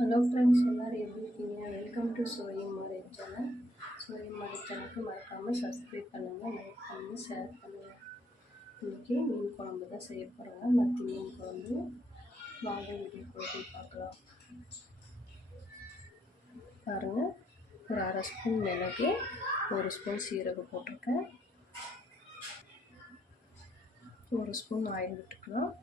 Hello friends, எல்லோரும் எப்படி இருக்கீங்க? வெல்கம் டு சோயம் மாரி சேனல். சோயம் மாரி சேனலுக்கு மறக்காமல் சப்ஸ்கிரைப் பண்ணுங்கள், லைக் பண்ணுங்கள், ஷேர் பண்ணுங்கள். இன்றைக்கி மீன் குழம்பு தான் செய்ய போகிறாங்க. மத்தி மீன் குழம்பு. வாங்க வீடியோ போட்டு பார்க்கலாம். பாருங்கள், ஒரு அரை ஸ்பூன் மிளகு, ஒரு ஸ்பூன் சீரகம் போட்டிருக்கேன். ஒரு ஸ்பூன் ஆயில் விட்டுக்கலாம்.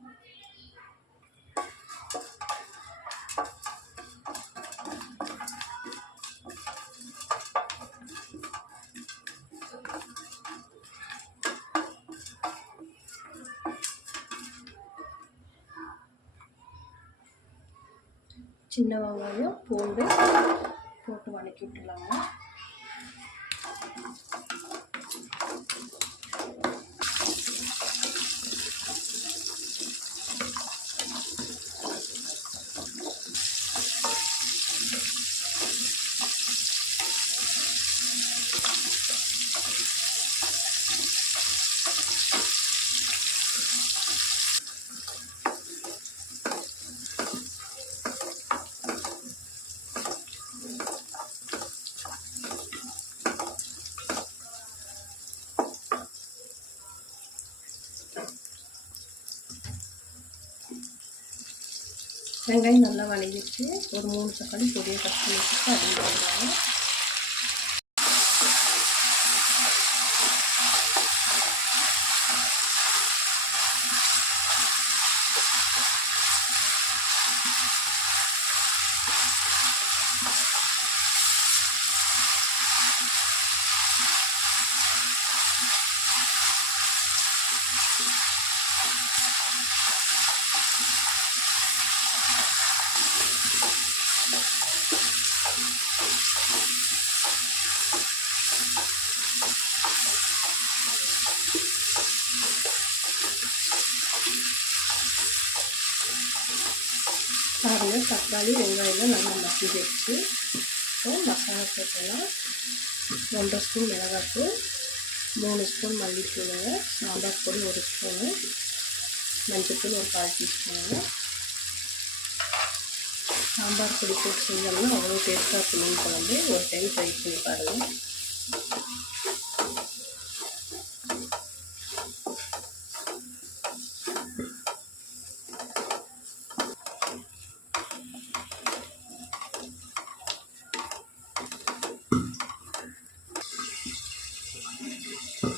சின்ன வெங்காயம், பூண்டு போட்டு வதக்கி விட்டுலாங்க. வெங்காயம் நல்லா வதங்கிடுச்சு. ஒரு 3 தக்காளி பொடியை கட் பண்ணி வச்சுட்டு அதையும் போடுறாங்க. பாருங்கள், தக்காளி வெங்காயம் நல்லா மசிச்சு மசாலா போட்டலாம். 1.5 ஸ்பூன் மிளகாத்தூள், 3 ஸ்பூன் மல்லித்தூளுங்க, சாம்பார் பொடி 1 ஸ்பூனு, மஞ்சத்தூள் ஒரு 1/4 டீஸ்பூனுங்க. சாம்பார் பொடி போட்டு செஞ்சோம்னா அவ்வளோ டேஸ்ட்டாக இருக்கும் மீன் குழம்பு. ஒரு டைம் ட்ரை பண்ணி பாருங்கள்.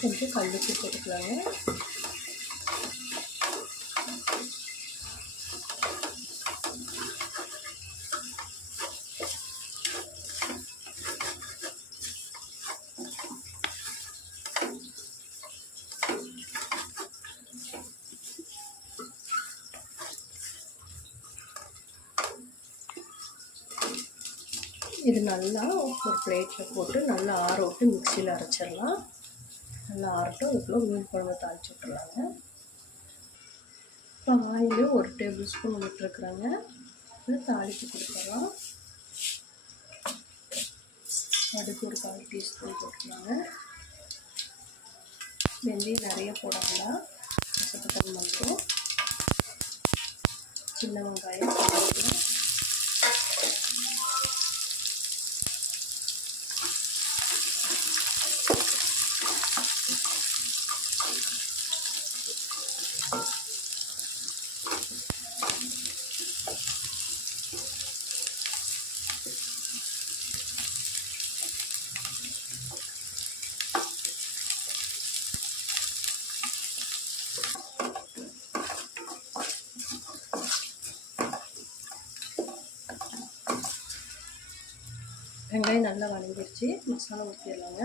கொஞ்சம் கல்லுப்பு போட்டுக்கலாங்க. இது நல்லா ஒரு பிளேட்டில் போட்டு நல்லா ஆற விட்டு மிக்சியில் அரைச்சிடலாம். நல்லா ஆறட்டும். அதுக்குள்ளே மீன் குழம்பு தாளிச்சு விட்டுருலாங்க. இப்போ ஆயில் 1 டேபிள் ஸ்பூன் விட்டுருக்குறாங்க. இது தாளித்து கொடுத்துடலாம். கடுகு ஒரு 1/4 டீஸ்பூன் போட்டுக்கலாங்க. வெந்தயம் நிறைய போடாங்களா, கசப்பு மட்டும். சின்ன வெங்காயம் வெங்காயம் நல்லா வதங்கிடுச்சு. மசாலா ஊற்றிடலாங்க.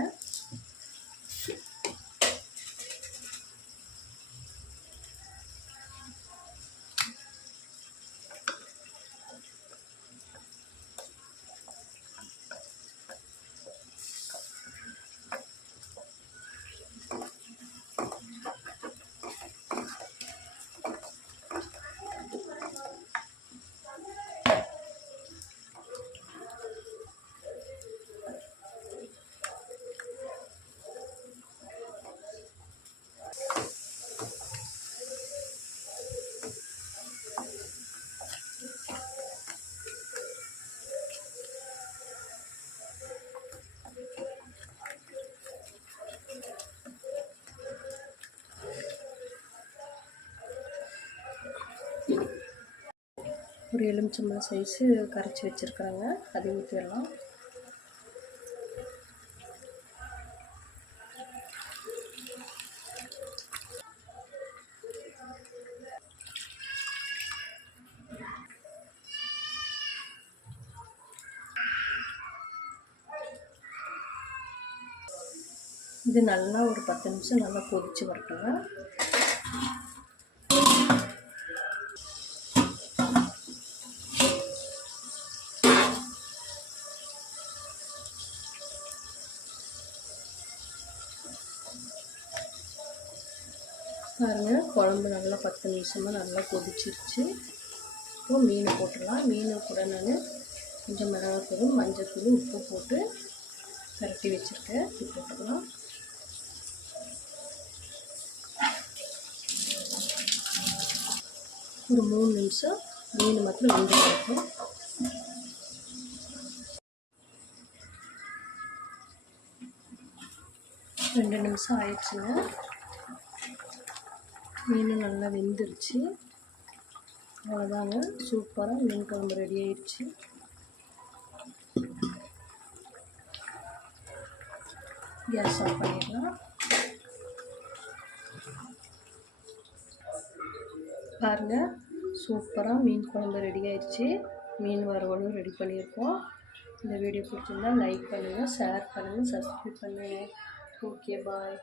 ஒரு எலுமிச்சம்பழம் சைஸு கரைச்சி வச்சுருக்குறேங்க, அதை ஊற்றிடலாம். இது நல்லா ஒரு 10 நிமிஷம் நல்லா கொதித்து வரட்டுங்க. பாருங்கள், குழம்பு நல்லா 10 நிமிஷமாக நல்லா கொதிச்சிருச்சு. இப்போ மீன் போட்டுடலாம். மீன் கூட நான் கொஞ்சம் மிளகாத்தூள், மஞ்சள், உப்பு போட்டு பரட்டி வச்சுருக்கேன். இது போட்டுக்கலாம். ஒரு 3 நிமிஷம் மீன் மாத்திரம் வெந்து கிடைக்கும். ரெண்டு நிமிஷம் ஆயிடுச்சுங்க. மீன் நல்லா வெந்துருச்சு. அவ்வளோதாங்க, சூப்பராக மீன் குழம்பு ரெடி ஆயிடுச்சு. கேஸ் ஆஃப் பண்ணிடலாம். பாருங்கள், சூப்பராக மீன் குழம்பு ரெடி ஆயிடுச்சு. மீன் வறுவலும் ரெடி பண்ணியிருக்கோம். இந்த வீடியோ பிடிச்சிருந்தா லைக் பண்ணுங்கள், ஷேர் பண்ணுங்கள், சப்ஸ்கிரைப் பண்ணுங்கள். ஓகே, பாய்.